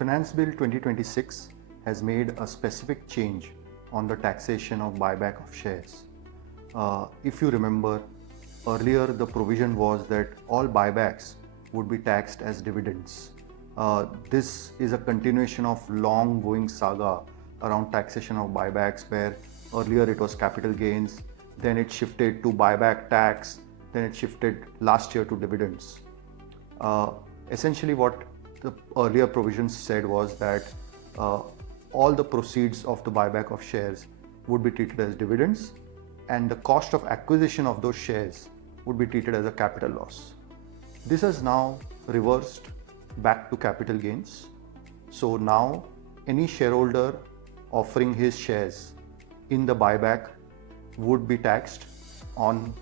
Finance Bill 2026 has made a specific change on the taxation of buyback of shares. If you remember, earlier the provision was that all buybacks would be taxed as dividends. This is a continuation of long-going saga around taxation of buybacks, where earlier it was capital gains, then it shifted to buyback tax, then it shifted last year to dividends. Essentially what the earlier provisions said was that all the proceeds of the buyback of shares would be treated as dividends, and the cost of acquisition of those shares would be treated as a capital loss. This has now reversed back to capital gains. So now any shareholder offering his shares in the buyback would be taxed on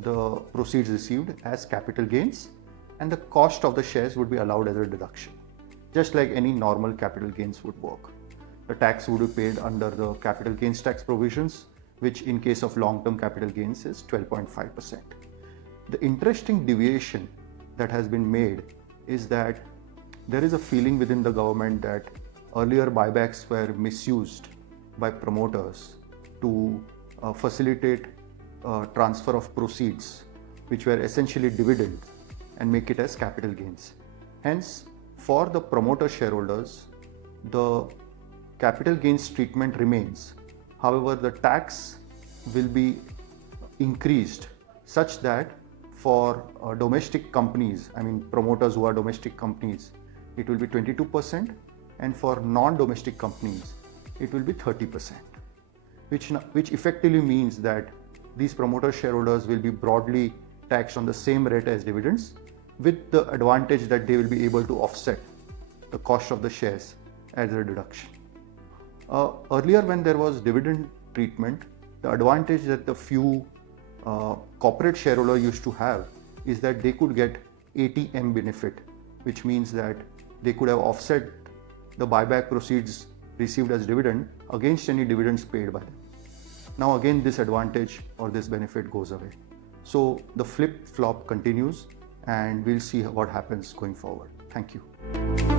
the proceeds received as capital gains, and the cost of the shares would be allowed as a deduction, just like any normal capital gains would work. The tax would be paid under the capital gains tax provisions, which in case of long-term capital gains is 12.5%. The interesting deviation that has been made is that there is a feeling within the government that earlier buybacks were misused by promoters to facilitate transfer of proceeds, which were essentially dividends, and make it as capital gains. Hence, for the promoter shareholders, the capital gains treatment remains. However, the tax will be increased such that for domestic companies, promoters who are domestic companies, it will be 22%, and for non-domestic companies, it will be 30%, which effectively means that these promoter shareholders will be broadly taxed on the same rate as dividends, with the advantage that they will be able to offset the cost of the shares as a deduction. Earlier, when there was dividend treatment, the advantage that the few corporate shareholder used to have is that they could get ATM benefit, which means that they could have offset the buyback proceeds received as dividend against any dividends paid by them. Now again, this advantage or this benefit goes away. So the flip-flop continues, and we'll see what happens going forward. Thank you.